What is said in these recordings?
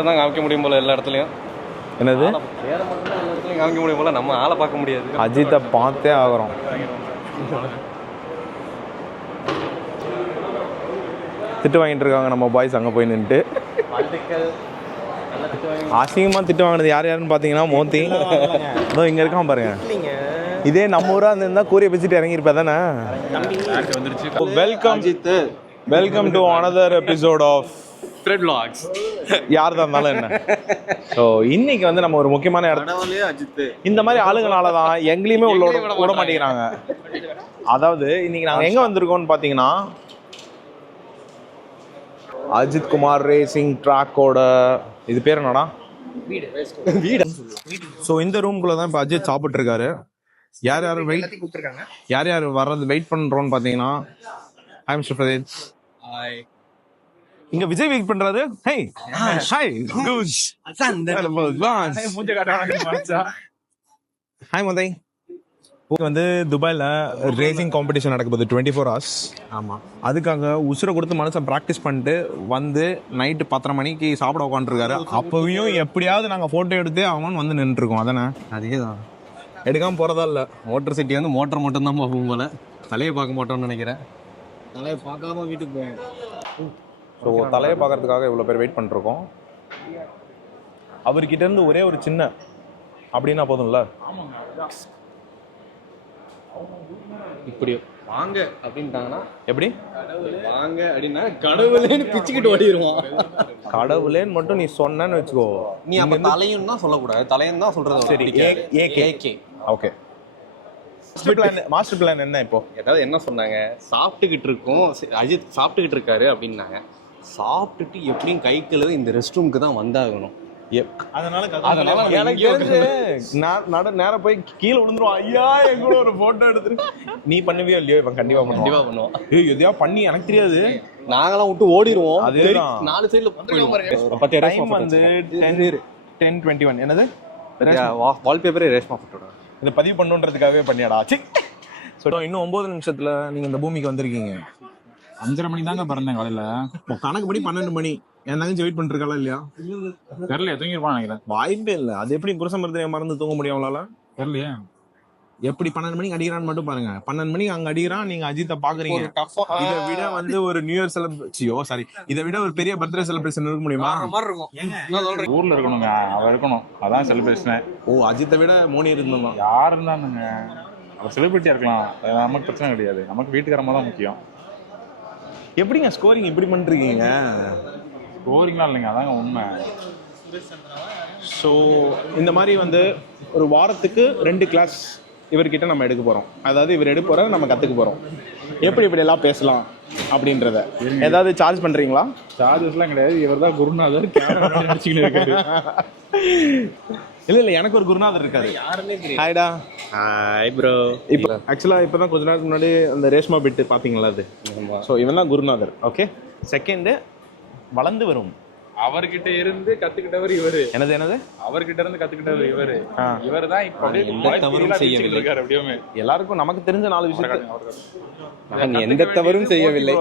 மட்டும் தான் காமிக்க முடியும் போல எல்லா இடத்துலையும். என்னது? பேரை மட்டும் எல்லா இடத்துலையும் காமிக்க முடியும் போல நம்ம ஆளை பார்க்க முடியாது. அஜித்தை பார்த்தே ஆகிறோம். திட்டு வாங்கிட்டு இருக்காங்க நம்ம பாய்ஸ் அங்கே போய் நின்றுட்டு அசிங்கமாக திட்டு வாங்கினது யார் யாருன்னு பார்த்தீங்கன்னா மோத்தி. இதோ இங்கே இருக்கான் பாருங்க. இல்லைங்க. இதே நம்ம ஊராக இருந்திருந்தா கூறிய பிச்சுட்டு இறங்கியிருப்பா தானே? Welcome welcome to another episode of Fred vlogs. யார் தான் இருந்தாலும் என்ன? ஸோ இன்னைக்கு வந்து நம்ம ஒரு முக்கியமான இடத்துல கடவுளே அஜித் இந்த மாதிரி ஆளுங்கனால தான் எங்கேயுமே உள்ள விட- மாட்டேங்கிறாங்க. அதாவது இன்னைக்கு நாங்கள் எங்கே வந்திருக்கோம்னு பார்த்தீங்கன்னா அஜித் குமார் ரேசிங் ட்ராக்கோட இது பேர் என்னடா? வீடு. ஸோ இந்த ரூம்குள்ள தான் இப்போ அஜித் சாப்பிட்டு இருக்காரு யார் யார் வெயிட் யார் யார் வர்றது வெயிட் பண்றோம்னு பார்த்தீங்கன்னா ஐ மிஸ்டர் பிரதீப் இங்க விஜய் வெயிட் பண்றாரு? ஹே ஹாய் ஹாய் மதை. வந்து துபாயில் ரேசிங் காம்படிஷன் நடக்க போகுது டுவெண்ட்டி ஃபோர் ஹவர்ஸ் ஆமாம் அதுக்காக உசுரை கொடுத்து மனுஷன் ப்ராக்டிஸ் பண்ணிட்டு வந்து நைட்டு பத்தரை மணிக்கு சாப்பிட உட்காந்துருக்காரு அப்பவும் எப்படியாவது நாங்கள் ஃபோட்டோ எடுத்து அவன் வந்து நின்றுருக்கோம். அதானே? அதே தான் எடுக்காமல் போகிறதா இல்லை. மோட்டர் சிட்டி வந்து மோட்டர் மட்டும் தான் பார்ப்போம் போல. தலையை பார்க்க மாட்டோம்னு நினைக்கிறேன். தலையை பார்க்காம வீட்டுக்கு போவேன் ஸோ தலையை பார்க்கறதுக்காக இவ்வளோ பேர் வெயிட் பண்ணிருக்கோம். அவர்கிட்ட இருந்து ஒரே ஒரு சின்ன அப்படின்னா போதும்ல? இப்படி வாங்க அப்படின்ட்டாங்கன்னா எப்படி? வாங்க அப்படின்னா கடவுளேன்னு பிச்சுக்கிட்டு ஓடிடுவான் கடவுளேன்னு மட்டும் நீ சொன்னேன்னு வச்சுக்கோ. நீ அப்ப தலையும் தான் சொல்லக்கூடாது. தலையும் தான் சொல்றது சரி AK okay. Master plan master plan என்ன இப்போ? ஏதாவது என்ன சொன்னாங்க? சாப்பிட்டுக்கிட்டு இருக்கோம். அஜித் சாப்பிட்டுக்கிட்டு இருக்காரு அப்படின்னாங்க. சாப்பிட்டுட்டு எப்படியும் கை கழுவு இந்த ரெஸ்ட் ரூமுக்கு தான் வந்தாகணும். அதனால அதனால நம்ம எனக்கு எங்கேயோ தெரிஞ்சு நான் நட நேரா போய் கீழே விழுந்துருவான் ஐயா என் கூட ஒரு போட்டோ எடுத்துரு. நீ பண்ணுவியோ இல்லையோ இவன் கண்டிப்பா பண்ணுவான். கண்டிப்பா பண்ணுவோம் ஏய் எதையா பண்ணி எனக்கு தெரியாது. நாங்களாம் விட்டு ஓடிடுவோம். நாலு சைடுல பத்து டைம் வந்து டென் டென் டுவெண்ட்டி ஒன் என்னது? வால்பேப்பரே ரேஷ்மா போட்டோட இதை பதிவு பண்ணுன்றதுக்காகவே பண்ணியாடா. ஸோ இன்னும் ஒன்பது நிமிஷத்துல நீங்க இந்த பூமிக்கு வந்திருக்கீங்க. அஞ்சரை மணி தாங்க பிறந்தேன் காலையில. கணக்கு படி பன்னெண்டு மணி. என் தங்கச்சி வெயிட் பண்ணிருக்காளா இல்லையா? தெரியல தூங்கிருப்பான் நினைக்கிறேன். வாய்ப்பே இல்லை. அது எப்படி குருசமரத்தை மறந்து தூங்க முடியும் அவளால? தெரியலையே. எப்படி பன்னெண்டு மணிக்கு அடிக்கிறான்னு மட்டும் பாருங்க. பன்னெண்டு மணிக்கு அங்க அடிக்கிறான் நீங்க அஜித்தை பாக்குறீங்க. இதை விட வந்து ஒரு நியூ இயர் செலிப்ரேஷன் சாரி இதை விட ஒரு பெரிய பர்த்டே செலிப்ரேஷன் இருக்க முடியுமா? ஊர்ல இருக்கணுங்க. அவ இருக்கணும். அதான் செலிப்ரேஷனே ஓ அஜித்தை விட மோனி இருந்தோம் யார் இருந்தானுங்க? அவர் செலிபிரிட்டியா இருக்கலாம். நமக்கு பிரச்சனை கிடையாது. நமக்கு வீட்டுக்காரமா தான் முக்கியம். எப்படிங்க ஸ்கோரிங் இப்படி பண்ணிருக்கீங்க போரிங்லாம் இல்லைங்க அதாங்க உண்மை. ஸோ இந்த மாதிரி வந்து ஒரு வாரத்துக்கு ரெண்டு கிளாஸ் இவர்கிட்ட நம்ம எடுக்க போறோம். அதாவது இவர் எடுக்க போற நம்ம கத்துக்க போறோம். எப்படி இப்படி எல்லாம் பேசலாம் அப்படின்றத. ஏதாவது சார்ஜ் பண்றீங்களா? சார்ஜஸ்லாம் கிடையாது இவர் தான் குருநாதர் இல்ல இல்ல எனக்கு ஒரு குருநாதர் இருக்காரு. யாருமே ஹாய்டா ஹாய் ப்ரோ இப்போ ஆக்சுவலாக இப்போ தான் கொஞ்ச நேரத்துக்கு முன்னாடி அந்த ரேஷ்மா பிட்டு பார்த்தீங்களா அது ஸோ இவன் தான் குருநாதர் ஓகே செகண்டு வளர்ந்து வரும் அவர்கிட்ட இருந்து கத்துக்கிட்டவர் இவரு என்னது என்னது அவர்கிட்ட இருந்து கத்துக்கிட்டவர் இவரு. இவர் தான் இப்ப எந்த தவறும் செய்யவில்லை. எல்லாருக்கும் நமக்கு தெரிஞ்ச நாலு விஷயத்தை நான் எந்த தவறும் செய்யவில்லை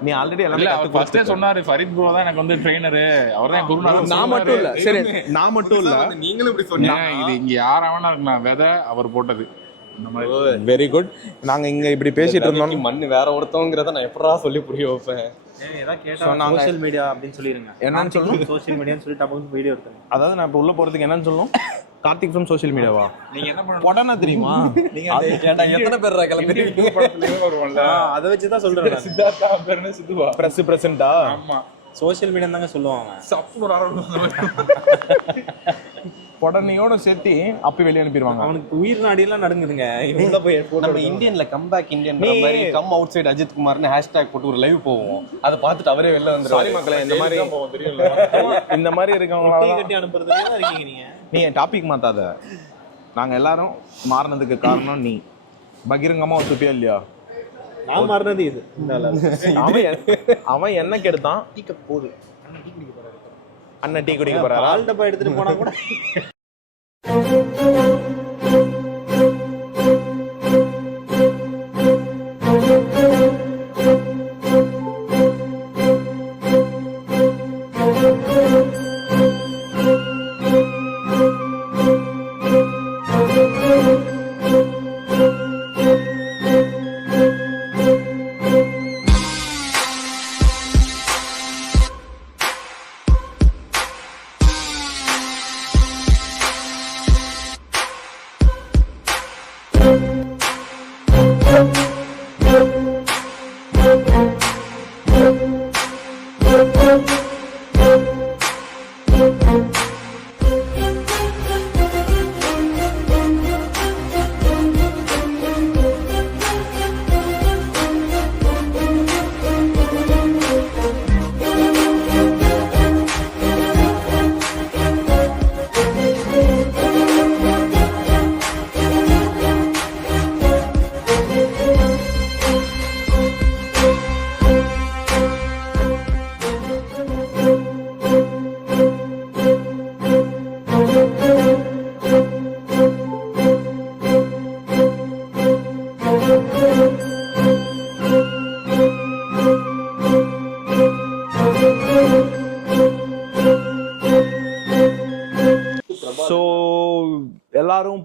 நீ ஆல்ரெடி எல்லாமே ஃபர்ஸ்டே சொன்னாரு ஃபரீத் ப்ரோ தான் எனக்கு வந்து ட்ரெயினரு அவர் தான் நான் மட்டும் இல்ல. சரி நான் மட்டும் இல்ல. நீங்களும் இப்படி ஏன் இது இங்க யார் அவனா இருக்கலாம். விதை அவர் போட்டது. வெரி குட் நாங்க இங்க இப்படி பேசிட்டு இருந்தோம். மண்ணு வேற ஒருத்தவங்கிறத நான் எப்படா சொல்லி புரிய வைப்பேன்? நாங்க சோஷியல் மீடியா அப்படின்னு சொல்லிருங்க. என்னன்னு சொல்லணும்? சோஷியல் மீடியான்னு சொல்லி டப்புக்கு வீடியோ எடுத்துருங்க. அதாவது நான் இப்போ உள்ள போறதுக்கு என்னன்னு சொல்லணும்? கார்த்திக் ஃப்ரம் சோஷியல் மீடியாவா நீங்க என்ன உடனே தெரியுமா? ஏன்டா எத்தனை பேர் கிளம்பி அதை வச்சு தான் சொல்றேன். சித்தார்த்தா பேருன்னு சித்துவா? பிரஸ் பிரசன்டா ஆமா. சோஷியல் மீடியா தாங்க சொல்லுவாங்க. சப்பு உடனையோட சேர்த்து அப்பி வெளியே அனுப்பிடுவாங்க. அவனுக்கு உயிர் நாடியெல்லாம் நடுங்குதுங்க. இவன் உள்ள போய் நம்ம. இந்தியன்ல கம்பேக் இந்தியன் மாதிரி கம் அவுட் சைடு அஜித் குமார்னு ஹேஷ்டேக் போட்டு ஒரு லைவ் போவோம். அதை பார்த்துட்டு அவரே வெளில சாரி வந்துருவாரு மக்களே இந்த மாதிரி தெரியல இந்த மாதிரி இருக்கவங்க கட்டி அனுப்புறதுல தான் இருக்கீங்க நீங்க. நீ என் டாபிக் மாத்தாத. நாங்க எல்லாரும் மாறினதுக்கு காரணம் நீ. பகிரங்கமா ஒரு சுப்பியா இல்லையா? நான் மாறினது இது. அவன் அவன் என்ன கெடுத்தான். போகுது அண்ணன் டீ குடிக்க போறாரா? பால் டப்பா எடுத்துட்டு போனா கூட.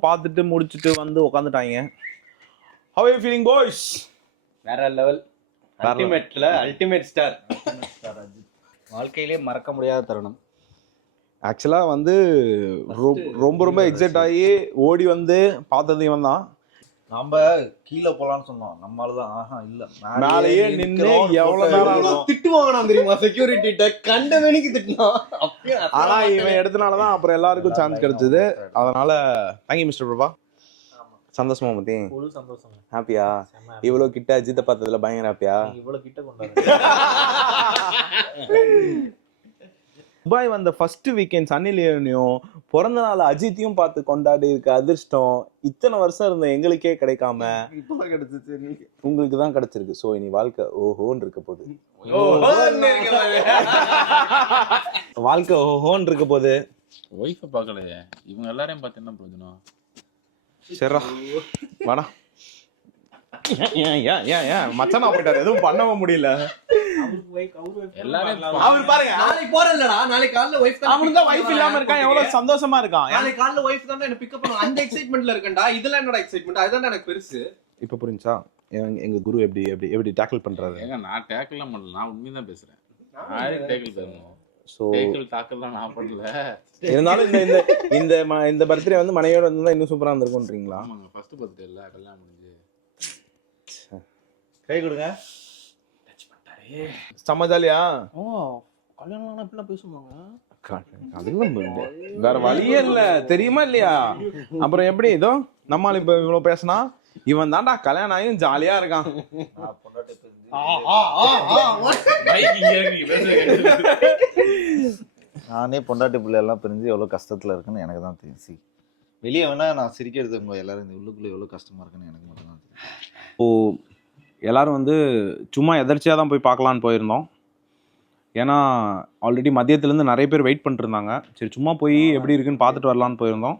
பார்த்துட்டு முடிச்சுட்டு வந்து உட்காந்துட்டாங்க ஹவ் யூ ஃபீலிங் பாய்ஸ் வேற லெவல் அல்டிமேட்ல அல்டிமேட் ஸ்டார் வாழ்க்கையிலே மறக்க முடியாத தருணம். ஆக்சுவலாக வந்து ரொம்ப ரொம்ப எக்ஸைட் ஆகி ஓடி வந்து பார்த்தது இவன் தான் நம்ம கீழே போலாம்னு சொன்னோம். நம்மளால தான் ஆஹா இல்ல. மேலேயே நின்னு எவ்வளவு நேரம் திட்டு வாங்கினா தெரியுமா? செக்யூரிட்டி கண்ட வேணிக்கு திட்டினா அப்படியே ஆனா இவன் எடுத்தனால தான் அப்புறம் எல்லாருக்கும் சான்ஸ் கிடைச்சது. அதனால தேங்க்யூ மிஸ்டர் பிரபா. சந்தோஷமா மத்தி முழு சந்தோஷம் ஹாப்பியா இவ்வளவு கிட்ட அஜித்தை பார்த்ததுல பயங்கர ஹாப்பியா இவ்வளவு கிட்ட கொண்டாரு துபாய் வந்த ஃபர்ஸ்ட் வீக்கெண்ட் சன்னி லியோனையும் பிறந்த நாள் அஜித்தையும் பார்த்து கொண்டாடி இருக்க அதிர்ஷ்டம் இத்தனை வருஷம் இருந்த எங்களுக்கே கிடைக்காம உங்களுக்கு தான் கிடைச்சிருக்கு. ஸோ இனி வாழ்க்கை ஓஹோன்னு இருக்க போகுது. வாழ்க்கை ஓஹோன்னு இருக்க போகுது. ஒய்ஃபை பார்க்கலையே. இவங்க எல்லாரையும் பார்த்து என்ன பிரயோஜனம்? சரிடா. வாடா. மச்சானா போயிட்டாரு. எதுவும் பண்ணவும் முடியல. அவர் பாருங்க. நாளைக்கு போறேன்லடா. நாளைக்கு காலைல ஒய்ஃப் அவனுக்கு தான் வைஃப் இல்லாம இருக்கான். எவ்வளவு சந்தோஷமா இருக்கான். நாளைக்கு காலைல ஒய்ஃப் தான் என்ன பிக்கப் பண்ணுவாங்க. அந்த எக்ஸைட்மெண்ட்ல இருக்கேன்டா. இதெல்லாம் என்னடா எக்ஸைட்மெண்ட் அதுதான் எனக்கு பெருசு. இப்ப புரிஞ்சா எங்க குரு எப்படி எப்படி எப்படி டேக்கிள் பண்றாரு? ஏங்க நான் டேக்கிள்லாம் பண்ணல. நான் உண்மையை தான் பேசுறேன். நான் டேக்கிள் தரணும்? ஸோ டேக்கிள் நான் பண்ணல. இருந்தாலும் இந்த இந்த இந்த ம- இந்த பர்த்டே வந்து மனைவியோட இருந்தா இன்னும் சூப்பரா இருந்திருக்கும்ன்றீங்களா? ஆமாங்க ஃபர்ஸ்ட் பர்த்டே இல்ல கல்யாணம் முடிஞ்சு. கை கொடுங்க. செம்ம ஜாலியா? ஓ கல்யாணம் இப்படிலாம் பேசுவாங்க? வேற வழியே இல்ல. தெரியுமா இல்லையா? அப்புறம் எப்படி? இதோ நம்மால் இப்ப இவ்வளவு பேசினா இவன் தான்டா கல்யாணம் ஆகியும் ஜாலியா இருக்கான். நான் பொண்டாட்டி பிள்ளை எல்லாம் பிரிஞ்சு எவ்வளவு கஷ்டத்துல இருக்குன்னு எனக்கு தான் தெரியும். சி வெளியே வேணா நான் சிரிக்கிறது உங்க எல்லாரும். இந்த உள்ளுக்குள்ள எவ்வளவு கஷ்டமா இருக்குன்னு எனக்கு மட்டும் தான் தெரியும். ஓ எல்லாரும் வந்து சும்மா எதர்ச்சியாக தான் போய் பார்க்கலான்னு போயிருந்தோம். ஏன்னா ஆல்ரெடி மதியத்துலேருந்து நிறைய பேர் வெயிட் பண்ணிட்டு இருந்தாங்க சரி சும்மா போய் எப்படி இருக்குன்னு பார்த்துட்டு வரலான்னு போயிருந்தோம்.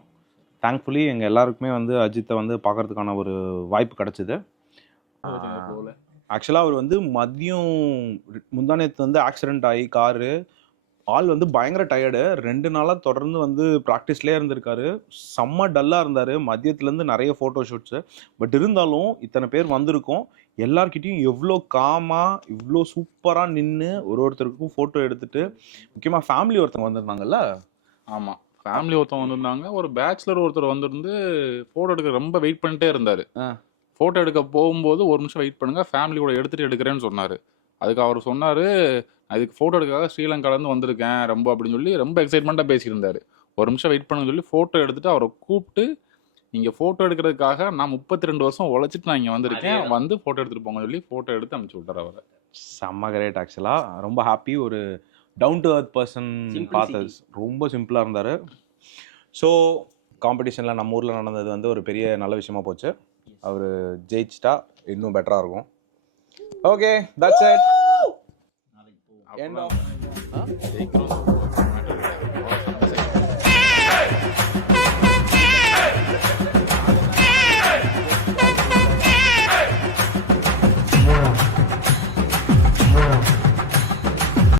தேங்க்ஃபுல்லி எங்கள் எல்லாருக்குமே வந்து அஜித்தை வந்து பார்க்கறதுக்கான ஒரு வாய்ப்பு கிடச்சிது. போல. ஆக்சுவலாக அவர் வந்து மதியம் முந்தானத்து வந்து ஆக்சிடென்ட் ஆகி காரு ஆள் வந்து பயங்கர டயர்டு ரெண்டு நாளாக தொடர்ந்து வந்து ப்ராக்டிஸ்லேயே இருந்திருக்காரு. செம்ம டல்லாக இருந்தார். மதியத்துலேருந்து நிறைய ஃபோட்டோ ஷூட்ஸு பட் இருந்தாலும் இத்தனை பேர் வந்திருக்கோம். எல்லார்கிட்டயும் எவ்வளோ காமாக இவ்வளோ சூப்பராக நின்று ஒரு ஒருத்தருக்கும் ஃபோட்டோ எடுத்துட்டு முக்கியமாக ஃபேமிலி ஒருத்தவங்க வந்திருந்தாங்கல்ல? ஆமா. ஃபேமிலி ஒருத்தவங்க வந்திருந்தாங்க. ஒரு பேச்சுலர் ஒருத்தர் வந்திருந்து போட்டோ எடுக்க ரொம்ப வெயிட் பண்ணிட்டே இருந்தாரு. ஆ. போட்டோ எடுக்க போகும்போது ஒரு நிமிஷம் வெயிட் பண்ணுங்க ஃபேமிலியோட எடுத்துட்டு எடுக்கிறேன்னு சொன்னாரு. அதுக்கு அவர் சொன்னாரு "நான் இதுக்கு போட்டோ எடுக்காக ஸ்ரீலங்கால இருந்து வந்திருக்கேன் ரொம்ப அப்படின்னு சொல்லி ரொம்ப எக்ஸைட்மெண்ட்டாக பேசியிருந்தாரு. ஒரு நிமிஷம் வெயிட் பண்ணுன்னு சொல்லி போட்டோ எடுத்துட்டு அவரை கூப்பிட்டு நீங்க போட்டோ எடுக்கிறதுக்காக நான் முப்பத்தி ரெண்டு வருஷம் உழைச்சிட்டு நான் இங்க வந்திருக்கேன். வந்து போட்டோ எடுத்துட்டு போங்க சொல்லி போட்டோ எடுத்து அனுப்பிச்சு விட்டாரு அவரை. செம்ம கிரேட் ஆக்சுவலாக ரொம்ப ஹாப்பி ஒரு டவுன் டு அர்த் பர்சன். பார்த்தது. ரொம்ப சிம்பிளாக இருந்தார். ஸோ காம்படிஷனில் நம்ம ஊரில் நடந்தது வந்து ஒரு பெரிய நல்ல விஷயமா போச்சு. அவர் ஜெயிச்சிட்டா இன்னும் பெட்டராக இருக்கும். Okay that's it ஜெயிக்கிறோம்.